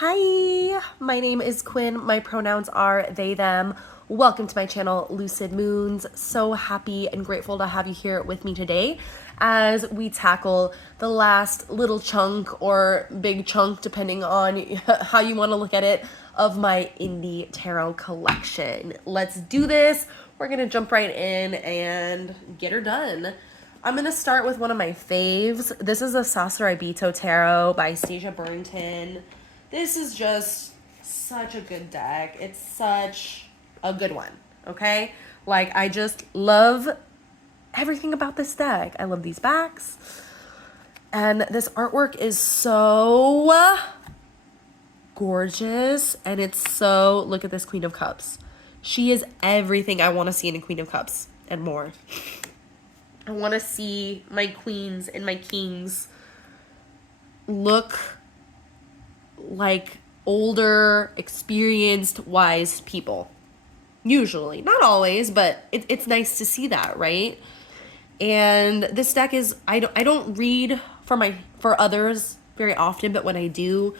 Hi, my name is Quinn. My pronouns are they, them. Welcome to my channel, Lucid Moons. So happy and grateful to have you here with me today as we tackle the last little chunk or big chunk, depending on how you want to look at it, of my indie tarot collection. Let's do this. We're going to jump right in and get her done. I'm going to start with one of my faves. This is a Sasuraibito tarot by Stasia Burrington. This is just such a good deck. It's such a good one, okay? Like, I just love everything about this deck. I love these backs. And this artwork is so gorgeous. And it's so, look at this Queen of Cups. She is everything I want to see in a Queen of Cups and more. I want to see my queens and my kings look like older, experienced, wise people. Usually. Not always, but it's nice to see that, right? And this deck is, I don't read for others very often, but when I do,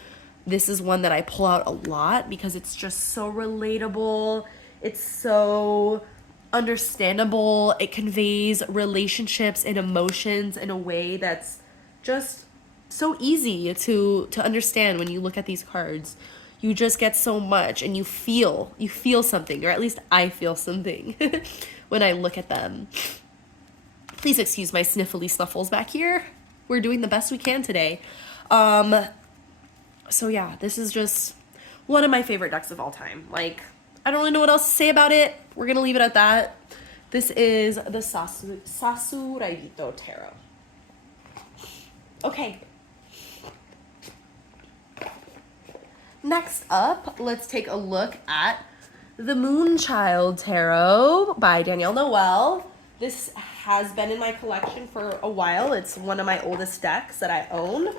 this is one that I pull out a lot because it's just so relatable. It's so understandable. It conveys relationships and emotions in a way that's just so easy to understand. When you look at these cards, you just get so much, and you feel something, or at least I feel something when I look at them. Please excuse my sniffly snuffles back here. We're doing the best we can today. So yeah, this is just one of my favorite decks of all time. Like, I don't really know what else to say about it. We're gonna leave it at that. This is the Sasuraibito tarot. Okay. Next up, let's take a look at the Moonchild tarot by Danielle Noel. This has been in my collection for a while. It's one of my oldest decks that I own.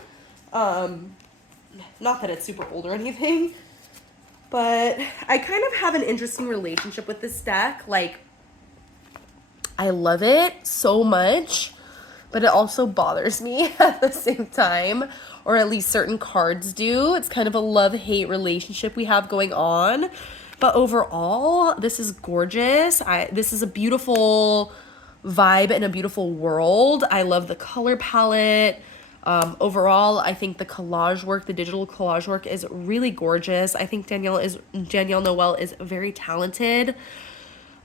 Not that it's super old or anything, but I kind of have an interesting relationship with this deck. Like, I love it so much, but it also bothers me at the same time, or at least certain cards do. It's kind of a love-hate relationship we have going on. But overall, this is gorgeous. This is a beautiful vibe and a beautiful world. I love the color palette. Overall, I think the collage work, the digital collage work, is really gorgeous. I think Danielle Noel is very talented.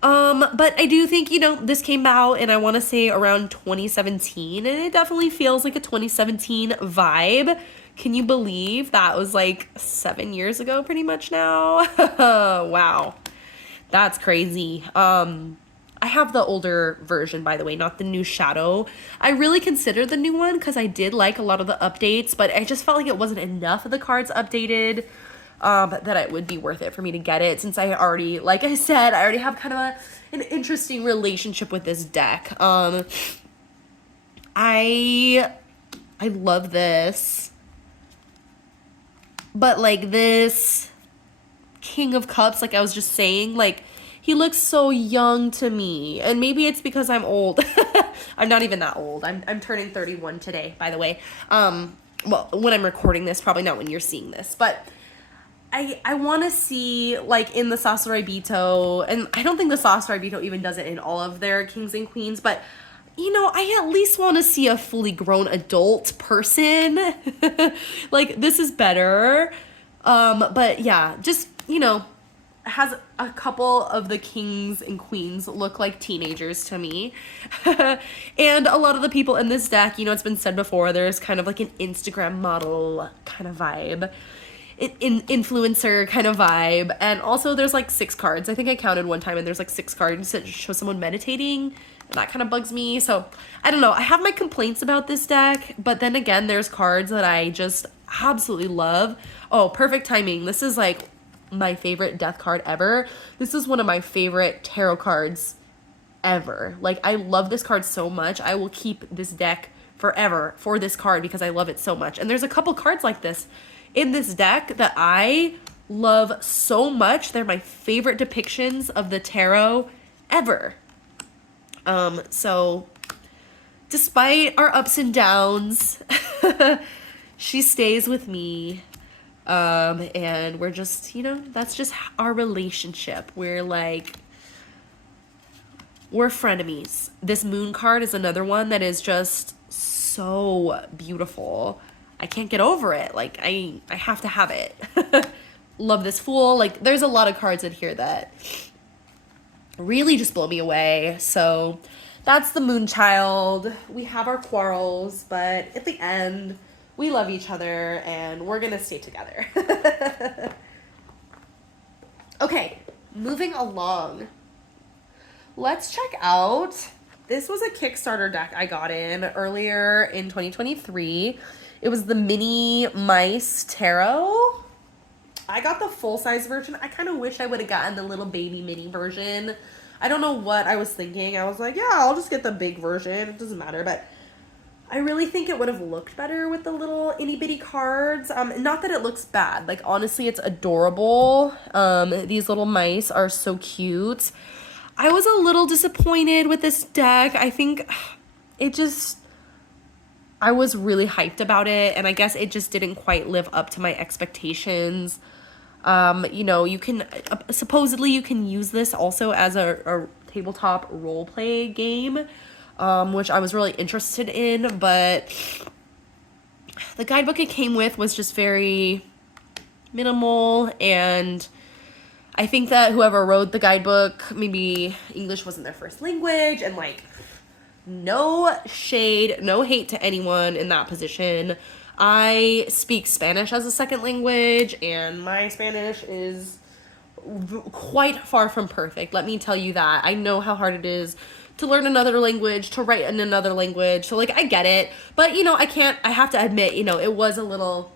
But I do think, this came out, and I want to say around 2017, and it definitely feels like a 2017 vibe. Can you believe that was like 7 years ago pretty much now? Wow. That's crazy. I have the older version, by the way, not the new Shadow. I really consider the new one because I did like a lot of the updates, but I just felt like it wasn't enough of the cards updated. That it would be worth it for me to get it, since I already, like I said, I already have kind of an interesting relationship with this deck. I love this, but like this King of Cups, like I was just saying, like, he looks so young to me, and maybe it's because I'm old. I'm not even that old. I'm turning 31 today, by the way. Well, when I'm recording this, probably not when you're seeing this, but I want to see, like, in the Sasuraibito, and I don't think the Sasuraibito even does it in all of their kings and queens, but, I at least want to see a fully grown adult person. Like, this is better. But yeah, just, has a couple of the kings and queens look like teenagers to me. And a lot of the people in this deck, it's been said before, there's kind of like an Instagram model kind of vibe. Influencer kind of vibe. And also there's like 6 cards. I think I counted one time, and there's like 6 cards that show someone meditating, and that kind of bugs me. So I don't know, I have my complaints about this deck, but then again, there's cards that I just absolutely love. Oh, perfect timing. This is like my favorite death card ever. This is one of my favorite tarot cards ever. Like, I love this card so much. I will keep this deck forever for this card because I love it so much. And there's a couple cards like this in this deck that I love so much. They're my favorite depictions of the tarot ever. So despite our ups and downs, she stays with me And we're just, you know, that's just our relationship. We're frenemies. This moon card is another one that is just so beautiful. I can't get over it. Like, I have to have it. Love this fool. Like, there's a lot of cards in here that really just blow me away. So that's the Moonchild. We have our quarrels, but at the end, we love each other and we're gonna stay together. Okay, moving along. Let's check out, this was a Kickstarter deck I got in earlier in 2023. It was the Mini Mice Tarot. I got the full-size version. I kind of wish I would have gotten the little baby mini version. I don't know what I was thinking. I was like, yeah, I'll just get the big version. It doesn't matter. But I really think it would have looked better with the little itty-bitty cards. Not that it looks bad. Like, honestly, it's adorable. These little mice are so cute. I was a little disappointed with this deck. I think it just... I was really hyped about it, and I guess it just didn't quite live up to my expectations. You know, you can, supposedly you can use this also as a tabletop role play game, which I was really interested in, but the guidebook it came with was just very minimal, and I think that whoever wrote the guidebook, maybe English wasn't their first language, and like, no shade, no hate to anyone in that position. I speak Spanish as a second language, and my Spanish is quite far from perfect. Let me tell you that. I know how hard it is to learn another language, to write in another language. So, like, I get it. But, you know, I have to admit, you know, it was a little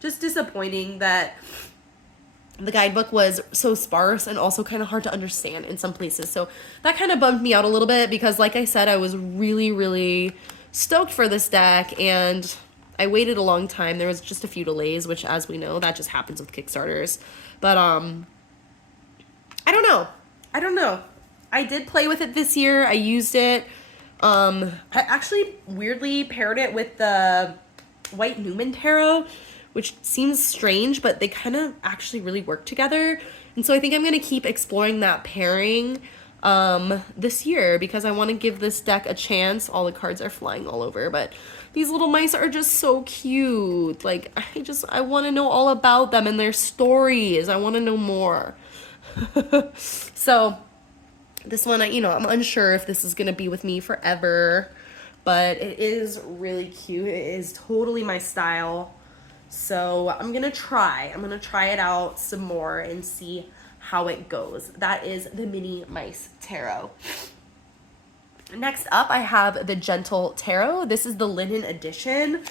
just disappointing that the guidebook was so sparse and also kind of hard to understand in some places. So that kind of bummed me out a little bit because, like I said, I was really, really stoked for this deck, and I waited a long time. There was just a few delays, which, as we know, that just happens with Kickstarters. But I don't know. I did play with it this year. I used it. I actually weirdly paired it with the White Newman Tarot, which seems strange, but they kind of actually really work together. And so I think I'm going to keep exploring that pairing this year because I want to give this deck a chance. All the cards are flying all over, but these little mice are just so cute. Like, I want to know all about them and their stories. I want to know more. So this one, you know, I'm unsure if this is going to be with me forever, but it is really cute. It is totally my style. So I'm going to try it out some more and see how it goes. That is the Mini Mice Tarot. Next up, I have the Gentle Tarot. This is the linen edition.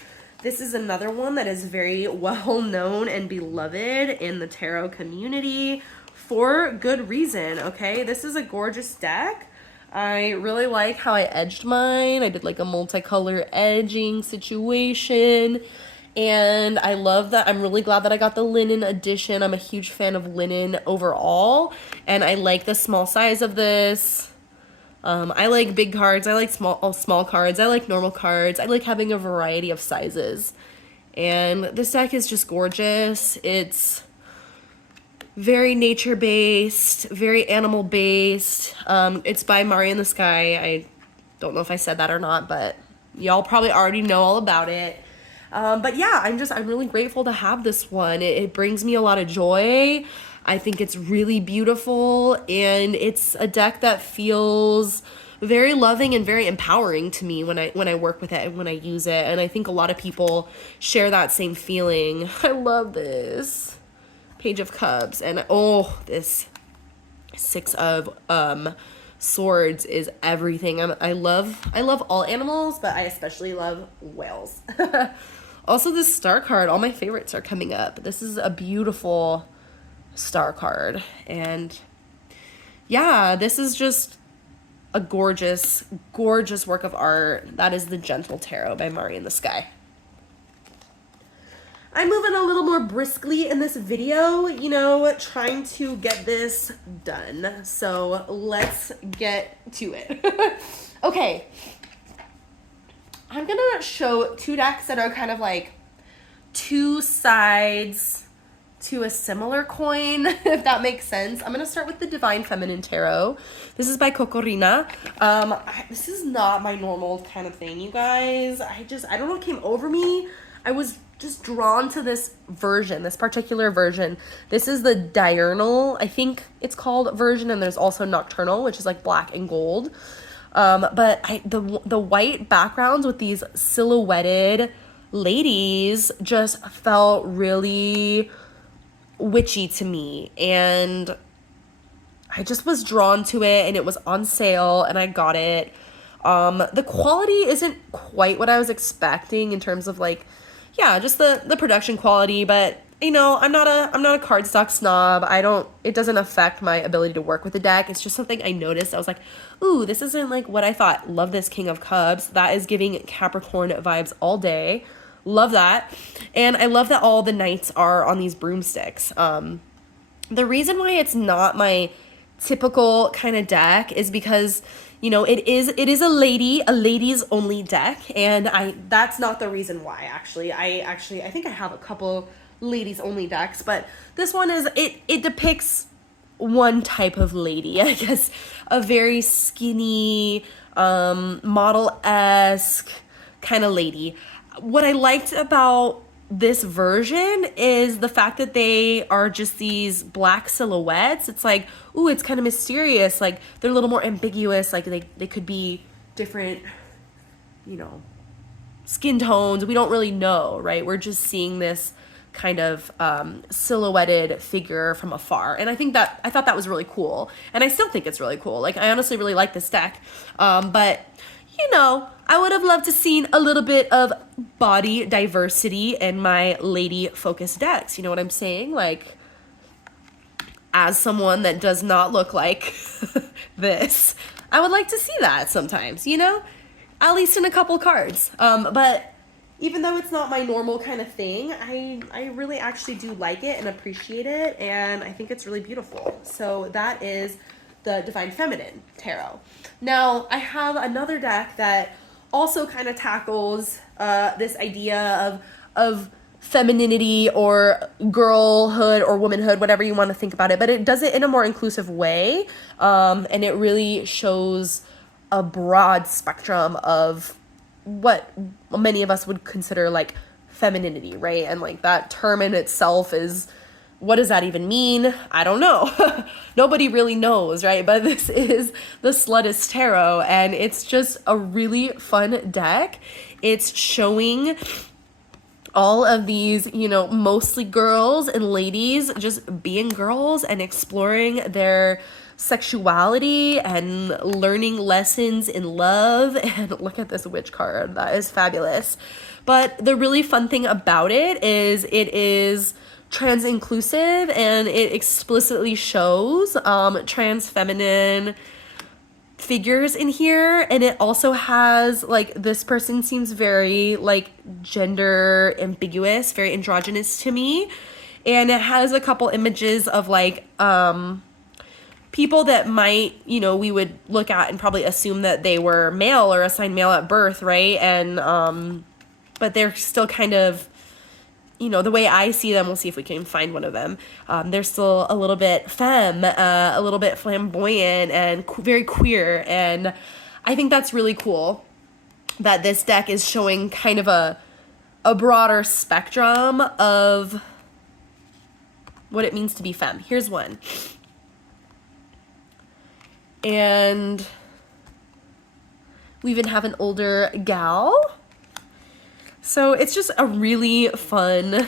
This is another one that is very well known and beloved in the tarot community for good reason, okay? This is a gorgeous deck. I really like how I edged mine. I did like a multicolor edging situation. And I love that. I'm really glad that I got the linen edition. I'm a huge fan of linen overall. And I like the small size of this. I like big cards. I like small cards. I like normal cards. I like having a variety of sizes. And this deck is just gorgeous. It's very nature-based, very animal-based. It's by Mari in the Sky. I don't know if I said that or not, but y'all probably already know all about it. But yeah, I'm really grateful to have this one. It brings me a lot of joy. I think it's really beautiful, and it's a deck that feels very loving and very empowering to me when I work with it and when I use it. And I think a lot of people share that same feeling. I love this Page of Cups, and this Six of Swords is everything. I love all animals, but I especially love whales. Also, this star card, all my favorites are coming up. This is a beautiful star card. And yeah, this is just a gorgeous, gorgeous work of art. That is the Gentle Tarot by Mari in the Sky. I'm moving a little more briskly in this video, you know, trying to get this done. So let's get to it. Okay. I'm going to show two decks that are kind of like two sides to a similar coin, if that makes sense. I'm gonna start with the Divine Feminine Tarot. This is by Cocorrina. This is not my normal kind of thing, you guys. I don't know what came over me. I was just drawn to this version, this particular version. This is the Diurnal, I think it's called, version, and there's also Nocturnal, which is like black and gold. But the white backgrounds with these silhouetted ladies just felt really witchy to me, and I just was drawn to it, and it was on sale and I got it. The quality isn't quite what I was expecting in terms of like, yeah, just the production quality, but you know, I'm not a cardstock snob. It doesn't affect my ability to work with the deck. It's just something I noticed. I was like, ooh, this isn't like what I thought. Love this King of Cups. That is giving Capricorn vibes all day. Love that. And I love that all the knights are on these broomsticks. The reason why it's not my typical kind of deck is because, you know, it is a ladies only deck, and that's not the reason why. I think I have a couple ladies only decks, but this one is it depicts one type of lady, I guess, a very skinny, model-esque kind of lady. What I liked about this version is the fact that they are just these black silhouettes. It's like, ooh, it's kind of mysterious. Like, they're a little more ambiguous. Like, they could be different, you know, skin tones. We don't really know, right? We're just seeing this kind of silhouetted figure from afar. And I thought that was really cool. And I still think it's really cool. Like, I honestly really like this deck. But, you know, I would have loved to seen a little bit of body diversity in my lady-focused decks. You know what I'm saying? Like, as someone that does not look like this, I would like to see that sometimes, you know? At least in a couple cards. But even though it's not my normal kind of thing, I really actually do like it and appreciate it, and I think it's really beautiful. So that is the Divine Feminine Tarot. Now, I have another deck that also kind of tackles this idea of femininity or girlhood or womanhood, whatever you want to think about it, but it does it in a more inclusive way, and it really shows a broad spectrum of what many of us would consider like femininity, right? And like that term in itself is, what does that even mean? I don't know. Nobody really knows, right? But this is the Slutist Tarot, and it's just a really fun deck. It's showing all of these, you know, mostly girls and ladies just being girls and exploring their sexuality and learning lessons in love. And look at this witch card. That is fabulous. But the really fun thing about it is trans inclusive, and it explicitly shows trans feminine figures in here, and it also has like, this person seems very like gender ambiguous, very androgynous to me, and it has a couple images of like people that might, you know, we would look at and probably assume that they were male or assigned male at birth, right? And but they're still kind of, you know, the way I see them, we'll see if we can find one of them. They're still a little bit femme, a little bit flamboyant, and very queer. And I think that's really cool that this deck is showing kind of a broader spectrum of what it means to be femme. Here's one. And we even have an older gal. So it's just a really fun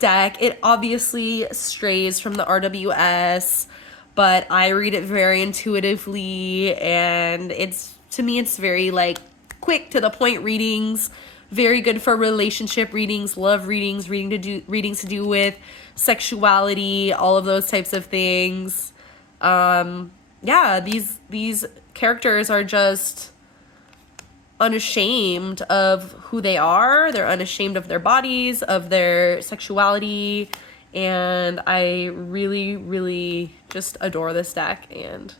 deck. It obviously strays from the RWS, but I read it very intuitively, and to me it's very like quick to the point readings, very good for relationship readings, love readings, readings to do with sexuality, all of those types of things. Yeah, these characters are just unashamed of who they are. They're unashamed of their bodies, of their sexuality, and I really, really just adore this deck, and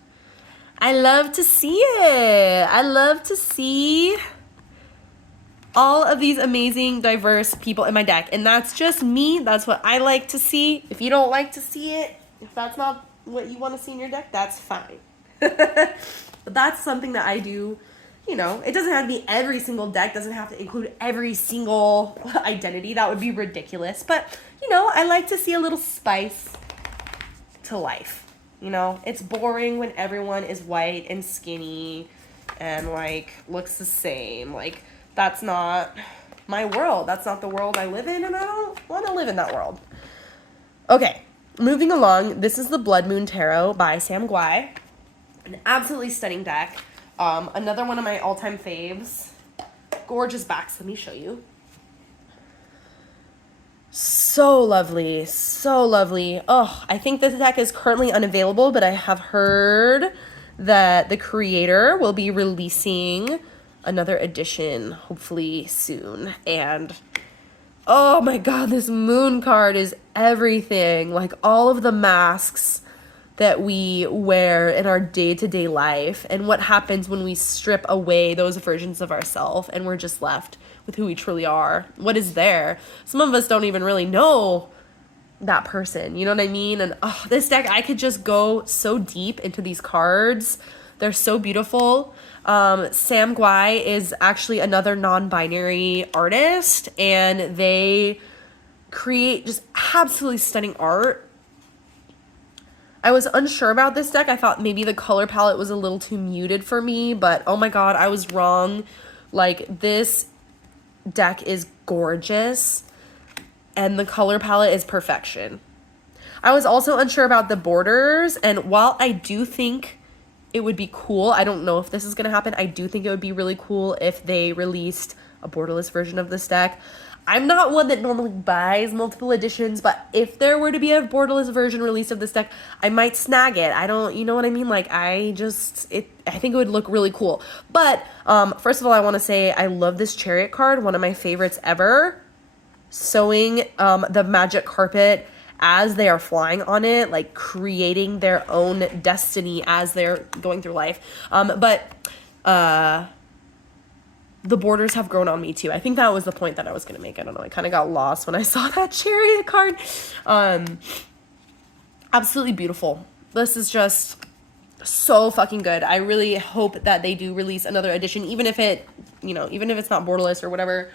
I love to see it. I love to see all of these amazing, diverse people in my deck. And that's just me. That's what I like to see. If you don't like to see it, if that's not what you want to see in your deck, that's fine. But that's something that I do. You know, it doesn't have to be every single deck. Doesn't have to include every single identity. That would be ridiculous. But, you know, I like to see a little spice to life. You know, it's boring when everyone is white and skinny and, like, looks the same. Like, that's not my world. That's not the world I live in, and I don't want to live in that world. Okay, moving along. This is the Blood Moon Tarot by Sam Guay. An absolutely stunning deck. Another one of my all-time faves. Gorgeous backs. Let me show you. So lovely. So lovely. Oh, I think this deck is currently unavailable, but I have heard that the creator will be releasing another edition hopefully soon. And oh my god, this moon card is everything. Like all of the masks that we wear in our day-to-day life and what happens when we strip away those versions of ourselves and we're just left with who we truly are. What is there? Some of us don't even really know that person, you know what I mean? And oh, this deck, I could just go so deep into these cards. They're so beautiful. Sam Guay is actually another non-binary artist, and they create just absolutely stunning art. I was unsure about this deck. I thought maybe the color palette was a little too muted for me, but oh my god, I was wrong. Like, this deck is gorgeous, and the color palette is perfection. I was also unsure about the borders, and while I do think it would be cool, I don't know if this is going to happen, I do think it would be really cool if they released a borderless version of this deck. I'm not one that normally buys multiple editions, but if there were to be a borderless version released of this deck, I might snag it. I don't, you know what I mean? Like, I think it would look really cool. But, first of all, I want to say I love this Chariot card, one of my favorites ever. Sewing the magic carpet as they are flying on it, like creating their own destiny as they're going through life. The borders have grown on me too. I think that was the point that I was going to make. I don't know. I kind of got lost when I saw that Chariot card. Absolutely beautiful. This is just so fucking good. I really hope that they do release another edition, even if it, even if it's not borderless or whatever,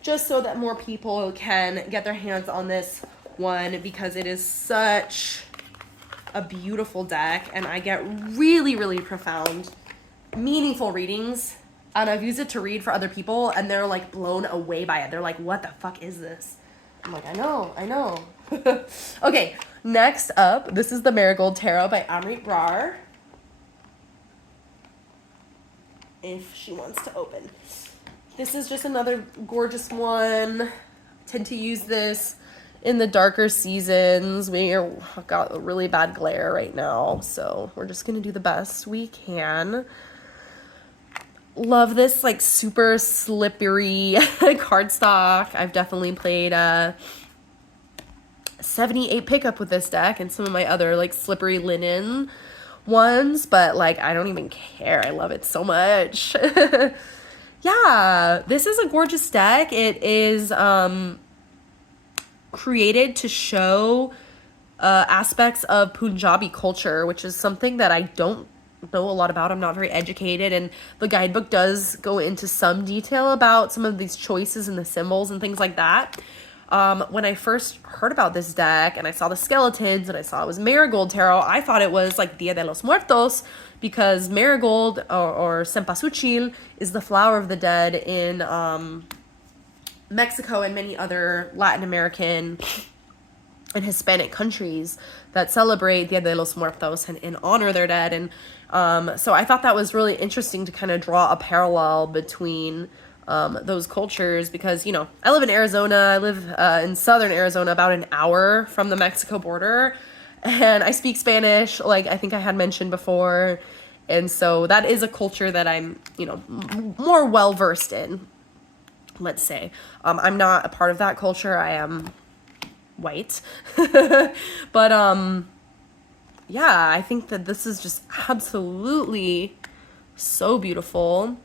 just so that more people can get their hands on this one, because it is such a beautiful deck, and I get really, really profound, meaningful readings. And I've used it to read for other people, and they're, like, blown away by it. They're like, what the fuck is this? I'm like, I know. Okay, next up, this is the Marigold Tarot by Amrit Brar. If she wants to open. This is just another gorgeous one. I tend to use this in the darker seasons. We got a really bad glare right now, so we're just going to do the best we can. Love this, like, super slippery cardstock. I've definitely played 78 pickup with this deck and some of my other, like, slippery linen ones, but, like, I don't even care. I love it so much. Yeah, this is a gorgeous deck. It is created to show aspects of Punjabi culture, which is something that I don't know a lot about. I'm not very educated, and the guidebook does go into some detail about some of these choices and the symbols and things like that. When I first heard about this deck and I saw the skeletons and I saw it was Marigold Tarot, I thought it was like Dia de los Muertos, because Marigold or Cempasúchil is the flower of the dead in Mexico and many other Latin American and Hispanic countries that celebrate Dia de los Muertos and honor their dead. And so I thought that was really interesting to kind of draw a parallel between those cultures, because, I live in Arizona. I live in southern Arizona, about an hour from the Mexico border, and I speak Spanish, like I think I had mentioned before. And so that is a culture that I'm, more well-versed in, let's say. I'm not a part of that culture. I am white. But, yeah, I think that this is just absolutely so beautiful.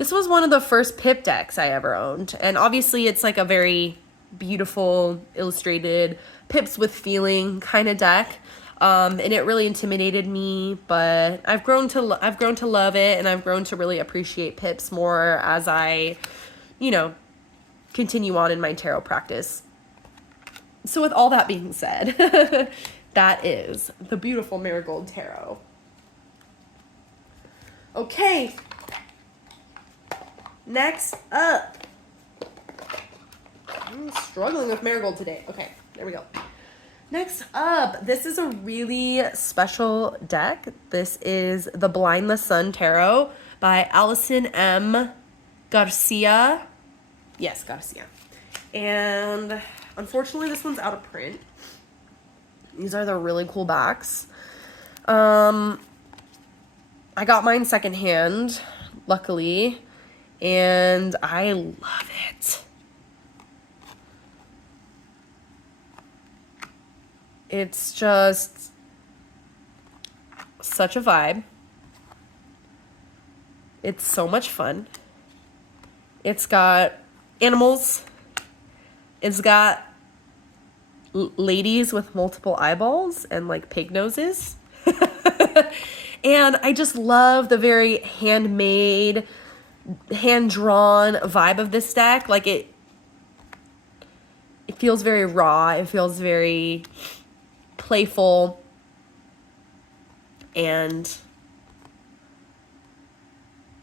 This was one of the first Pip decks I ever owned. And obviously it's like a very beautiful, illustrated, Pips with feeling kind of deck. And it really intimidated me, but I've grown to love it, and I've grown to really appreciate Pips more as I, you know, continue on in my tarot practice. So with all that being said, that is the beautiful Marigold Tarot. Okay. Next up. I'm struggling with Marigold today. Okay, there we go. Next up, this is a really special deck. This is the Blind the Sun Tarot by Allison M. Garcia. Yes, Garcia. And unfortunately, this one's out of print. These are the really cool backs. I got mine secondhand, luckily, and I love it. It's just such a vibe. It's so much fun. It's got animals. It's got ladies with multiple eyeballs and like pig noses. And I just love the very handmade, hand-drawn vibe of this deck. Like it feels very raw. It feels very playful. And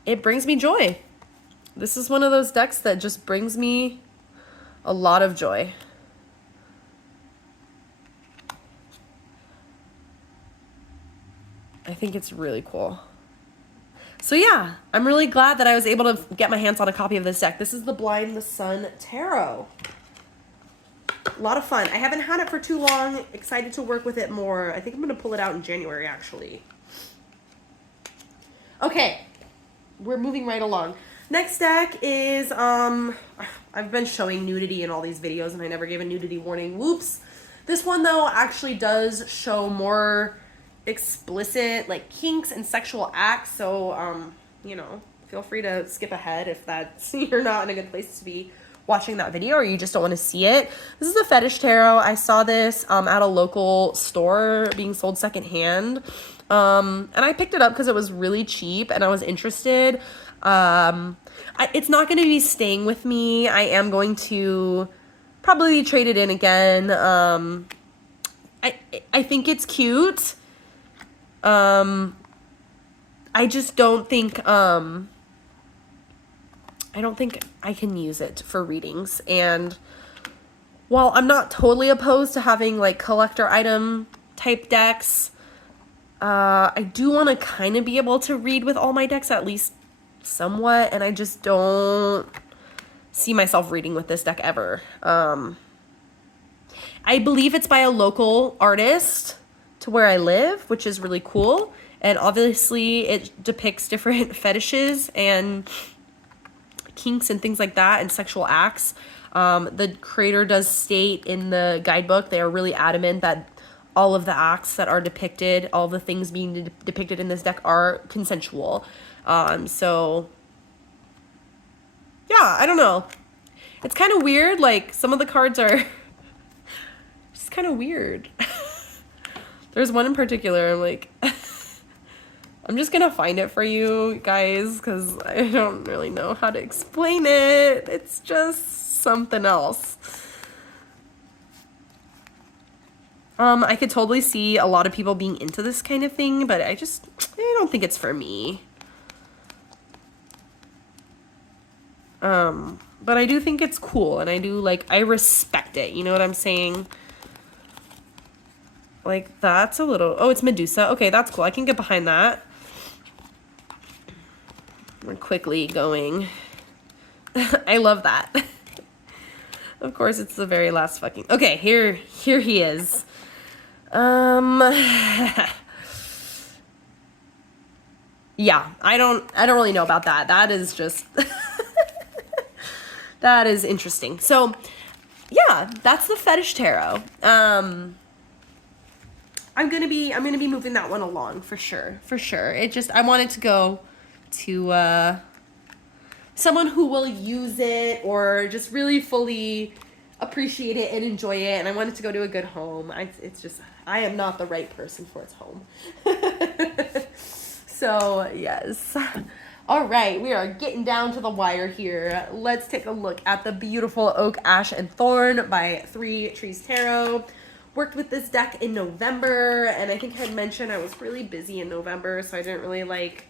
it brings me joy. This is one of those decks that just brings me a lot of joy. I think it's really cool. So yeah, I'm really glad that I was able to get my hands on a copy of this deck. This is the Blind the Sun Tarot. A lot of fun. I haven't had it for too long. Excited to work with it more. I think I'm going to pull it out in January, actually. Okay, we're moving right along. Next deck is, I've been showing nudity in all these videos and I never gave a nudity warning. Whoops. This one, though, actually does show more explicit, like, kinks and sexual acts. So, you know, feel free to skip ahead if that's, you're not in a good place to be watching that video or you just don't want to see it. This is the Fetish Tarot. I saw this at a local store being sold secondhand. And I picked it up because it was really cheap and I was interested. It's not going to be staying with me. I am going to probably trade it in again. I think it's cute. I just don't think, I don't think I can use it for readings. And while I'm not totally opposed to having like collector item type decks, I do want to kind of be able to read with all my decks at least somewhat. And I just don't see myself reading with this deck ever. I believe it's by a local artist to where I live, which is really cool. And obviously it depicts different fetishes and kinks and things like that and sexual acts. The creator does state in the guidebook, they are really adamant that all of the acts that are depicted, all the things being depicted in this deck are consensual. So yeah, I don't know. It's kind of weird. Like some of the cards are just kind of weird. There's one in particular, I'm like, I'm just gonna find it for you guys because I don't really know how to explain it. It's just something else. I could totally see a lot of people being into this kind of thing, but I don't think it's for me. But I do think it's cool, and I respect it, you know what I'm saying? Like, that's a little, oh, it's Medusa. Okay, that's cool. I can get behind that. We're quickly going. I love that. Of course, it's the very last fucking, okay, here he is. Yeah, I don't really know about that. That is just, that is interesting. So, yeah, that's the Fetish Tarot. I'm gonna be moving that one along for sure. It just, I wanted to go to someone who will use it or just really fully appreciate it and enjoy it, and I want it to go to a good home. It's just, I am not the right person for its home. So, yes. All right, we are getting down to the wire here. Let's take a look at the beautiful Oak, Ash, and Thorn by 3 Trees Tarot. Worked with this deck in November, and I think I had mentioned I was really busy in November, so I didn't really like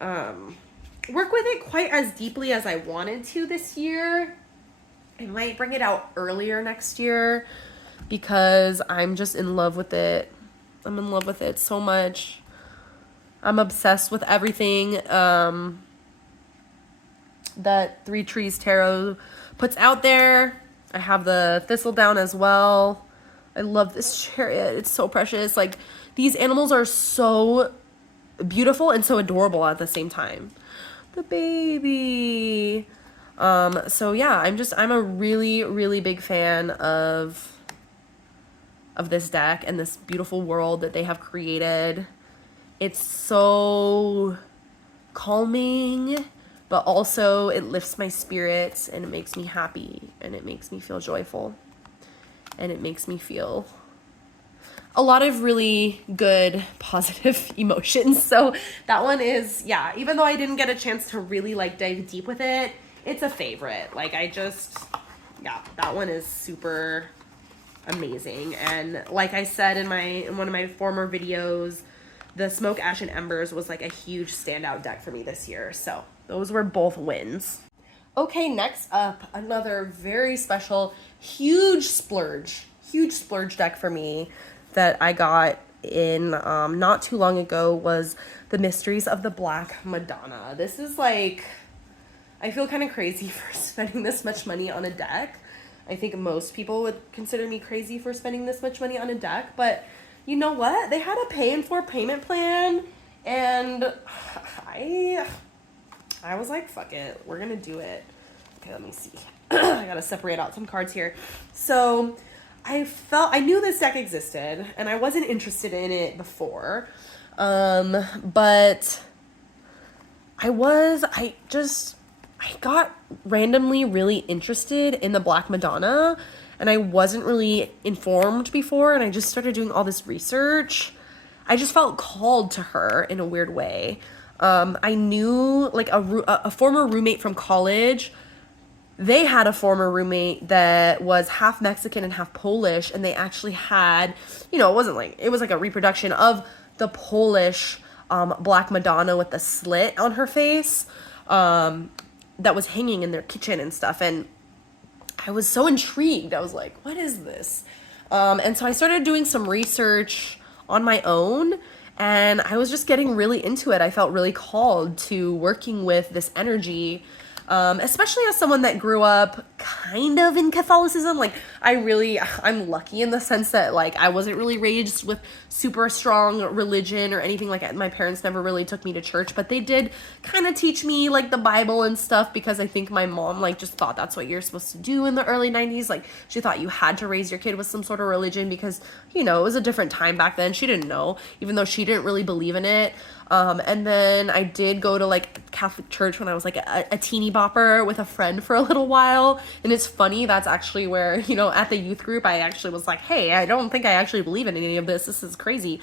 work with it quite as deeply as I wanted to this year. I might bring it out earlier next year because I'm just in love with it. I'm in love with it so much. I'm obsessed with everything that 3 Trees Tarot puts out there. I have the Thistledown as well. I love this chariot. It's so precious. Like, these animals are so beautiful and so adorable at the same time. The baby. So yeah, I'm a really, really big fan of this deck and this beautiful world that they have created. It's so calming, but also it lifts my spirits and it makes me happy and it makes me feel joyful and it makes me feel a lot of really good positive emotions. So that one is, yeah, even though I didn't get a chance to really like dive deep with it, it's a favorite. Like, yeah, that one is super amazing. And like I said in one of my former videos, the Smoke, Ash, and Embers was like a huge standout deck for me this year. So those were both wins. Okay, next up, another very special, huge splurge deck for me that I got in not too long ago was the Mysteries of the Black Madonna. This is like, I feel kind of crazy for spending this much money on a deck. I think most people would consider me crazy for spending this much money on a deck, but you know what? They had a pay-in-4 payment plan, and I was like, fuck it, we're gonna do it. Okay, let me see. I gotta separate out some cards here. So I knew this deck existed, and I wasn't interested in it before, but I got randomly really interested in the Black Madonna, and I wasn't really informed before, and I just started doing all this research. I just felt called to her in a weird way. I knew like a former roommate from college. They had a former roommate that was half Mexican and half Polish, and they actually had, it was like a reproduction of the Polish Black Madonna with the slit on her face that was hanging in their kitchen and stuff. And I was so intrigued. I was like, what is this? And so I started doing some research on my own, and I was just getting really into it. I felt really called to working with this energy, especially as someone that grew up kind of in Catholicism. Like, I'm lucky in the sense that, like, I wasn't really raised with super strong religion or anything like that. My parents never really took me to church, but they did kind of teach me, like, the Bible and stuff, because I think my mom, like, just thought that's what you're supposed to do in the early 90s. Like, she thought you had to raise your kid with some sort of religion because, it was a different time back then. She didn't know, even though she didn't really believe in it. And then I did go to, like, Catholic church when I was, like, a teeny bopper with a friend for a little while. And it's funny, that's actually where, at the youth group, I actually was like, hey, I don't think I actually believe in any of this. This is crazy.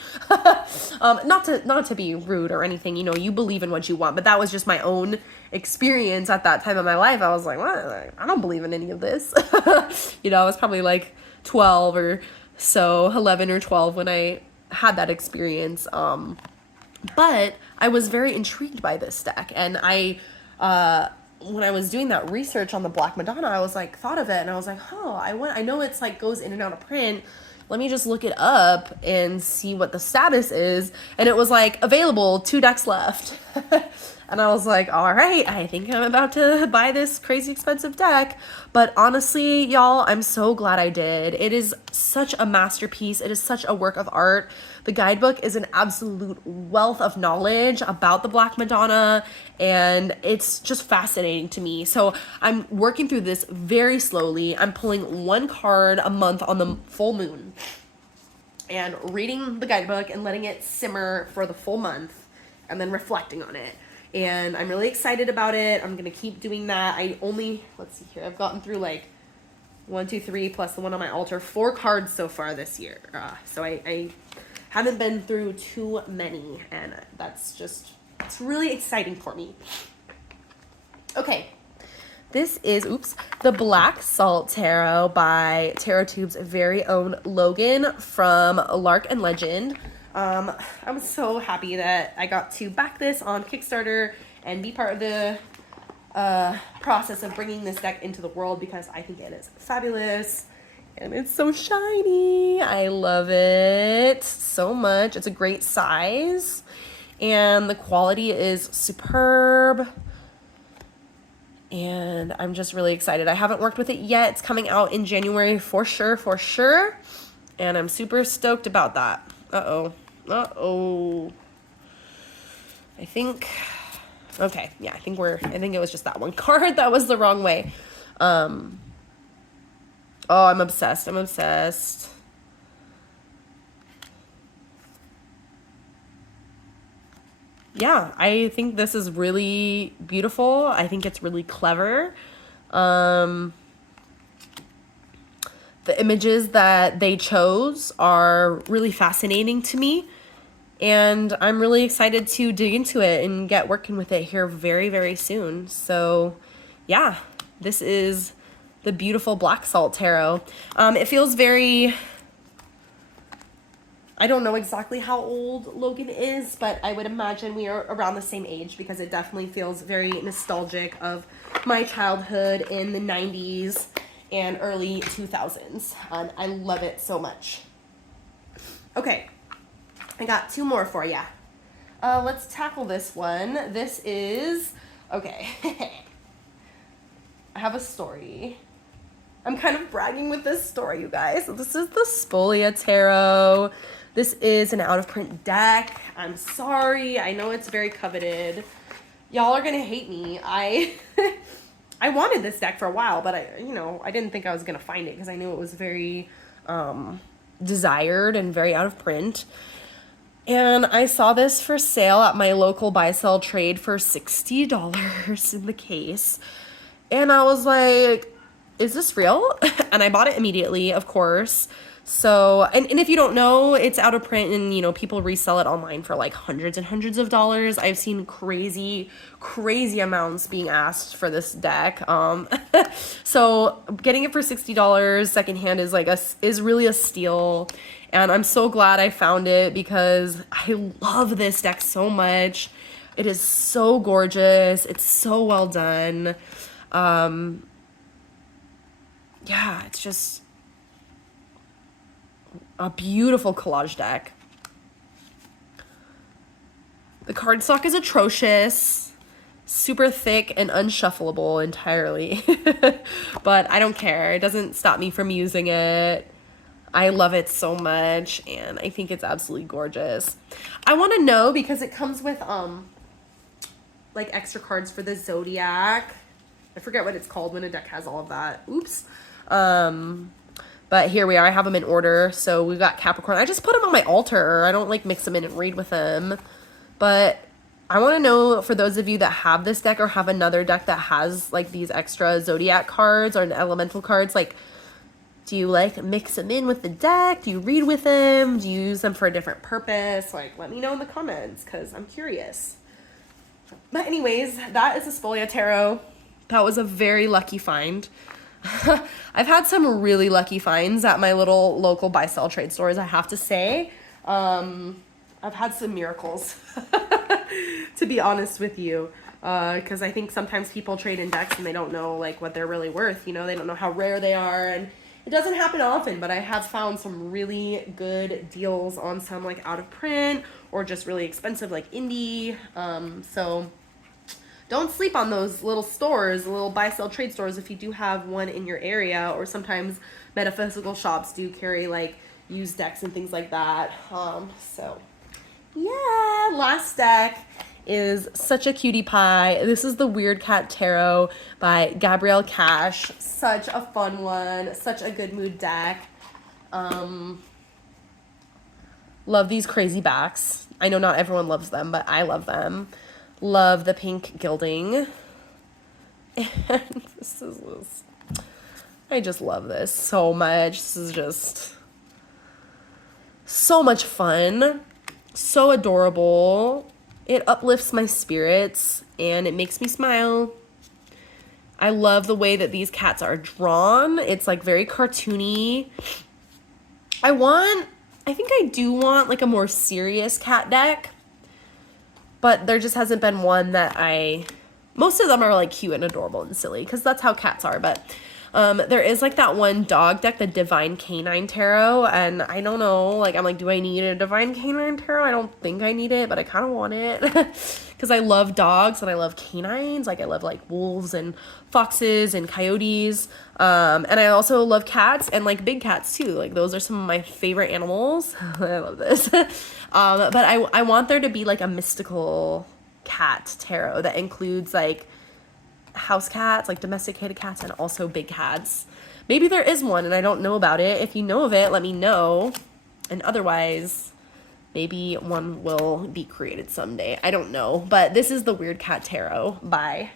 Not to be rude or anything, you believe in what you want. But that was just my own experience at that time of my life. I was like, what? I don't believe in any of this. I was probably, like, 12 or so, 11 or 12 when I had that experience. But I was very intrigued by this deck, and when I was doing that research on the Black Madonna, I was like, thought of it, and I was like, I know it's like goes in and out of print. Let me just look it up and see what the status is. And it was like, available, 2 decks left. And I was like, all right, I think I'm about to buy this crazy expensive deck. But honestly, y'all, I'm so glad I did. It is such a masterpiece. It is such a work of art. The guidebook is an absolute wealth of knowledge about the Black Madonna, and it's just fascinating to me. So I'm working through this very slowly. I'm pulling 1 card a month on the full moon and reading the guidebook and letting it simmer for the full month and then reflecting on it. and I'm really excited about it. I'm gonna keep doing that. Let's see here, I've gotten through like 1, 2, 3 plus the one on my altar, 4 cards so far this year. So I haven't been through too many, and it's really exciting for me. Okay, this is, the Black Salt Tarot by Tarot Tube's very own Logan from Lark and Legend. I'm so happy that I got to back this on Kickstarter and be part of the process of bringing this deck into the world, because I think it is fabulous and it's so shiny. I love it so much. It's a great size and the quality is superb. And I'm just really excited. I haven't worked with it yet. It's coming out in January for sure. And I'm super stoked about that. Uh-oh. Okay, yeah, I think it was just that one card that was the wrong way. Oh, I'm obsessed. Yeah, I think this is really beautiful. I think it's really clever. The images that they chose are really fascinating to me, and I'm really excited to dig into it and get working with it here very, very soon. So yeah, this is the beautiful Black Salt Tarot. It feels very... I don't know exactly how old Logan is, but I would imagine we are around the same age, because it definitely feels very nostalgic of my childhood in the 90s and early 2000s. I love it so much. Okay, I got 2 more for ya. Let's tackle this one. This is... Okay. I have a story. I'm kind of bragging with this story, you guys. This is the Spolia Tarot. This is an out-of-print deck. I'm sorry. I know it's very coveted. Y'all are gonna hate me. I wanted this deck for a while, but I didn't think I was gonna find it, because I knew it was very desired and very out of print. And I saw this for sale at my local buy-sell trade for $60 in the case. And I was like, is this real? And I bought it immediately, of course. So, and if you don't know, it's out of print, and, people resell it online for like hundreds and hundreds of dollars. I've seen crazy amounts being asked for this deck. So getting it for $60 secondhand is really a steal. And I'm so glad I found it, because I love this deck so much. It is so gorgeous. It's so well done. Yeah, it's just a beautiful collage deck. The cardstock is atrocious, super thick and unshuffleable entirely. But I don't care. It doesn't stop me from using it. I love it so much, and I think it's absolutely gorgeous. I want to know, because it comes with like extra cards for the Zodiac. I forget what it's called when a deck has all of that. Oops. But here we are. I have them in order. So we've got Capricorn. I just put them on my altar. I don't mix them in and read with them. But I want to know, for those of you that have this deck or have another deck that has these extra Zodiac cards or elemental cards, do you mix them in with the deck? Do you read with them? Do you use them for a different purpose? Let me know in the comments, because I'm curious. But anyways, that is the Spolia Tarot. That was a very lucky find. I've had some really lucky finds at my little local buy-sell trade stores, I have to say. I've had some miracles, to be honest with you. Because I think sometimes people trade in decks and they don't know what they're really worth. They don't know how rare they are, and it doesn't happen often. But I have found some really good deals on some out of print or just really expensive indie. So don't sleep on those little stores, little buy-sell trade stores, if you do have one in your area. Or sometimes metaphysical shops do carry used decks and things like that. So yeah, last deck is such a cutie pie. This is the Weird Cat Tarot by Gabrielle Kash. Such a fun one, such a good mood deck. Love these crazy backs. I know not everyone loves them, but I love them. Love the pink gilding. And I just love this so much. This is just so much fun. So adorable. It uplifts my spirits and it makes me smile. I love the way that these cats are drawn. It's like very cartoony. I think I do want like a more serious cat deck, but there just hasn't been one that most of them are like cute and adorable and silly because that's how cats are, but there is like that one dog deck, the Divine Canine Tarot, and I don't know, like I'm like, do I need a Divine Canine Tarot? I don't think I need it, but I kind of want it because I love dogs and I love canines. Like I love like wolves and foxes and coyotes, and I also love cats and like big cats too. Like those are some of my favorite animals. I love this. But I want there to be like a mystical cat tarot that includes like house cats, like domesticated cats, and also big cats. Maybe there is one and I don't know about it. If you know of it, let me know. And otherwise, maybe one will be created someday. I don't know. But this is the Weird Cat Tarot by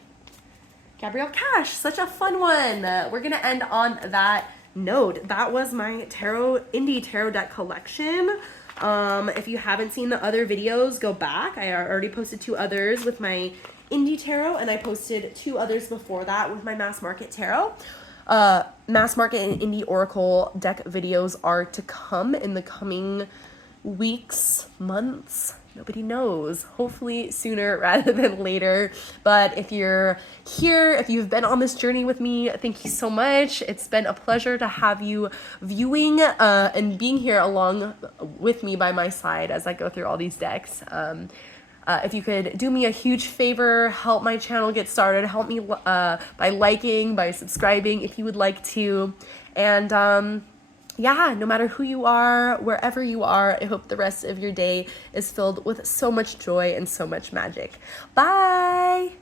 Gabrielle Kash. Such a fun one. We're going to end on that note. That was my indie tarot deck collection. If you haven't seen the other videos, go back. I already posted 2 others with my indie tarot, and I posted 2 others before that with my mass market tarot. Mass market and indie oracle deck videos are to come in the coming weeks, months. Nobody knows. Hopefully sooner rather than later. But if you're here, if you've been on this journey with me, thank you so much. It's been a pleasure to have you viewing and being here along with me by my side as I go through all these decks. If you could do me a huge favor, help my channel get started, help me by liking, by subscribing if you would like to. And yeah, no matter who you are, wherever you are, I hope the rest of your day is filled with so much joy and so much magic. Bye!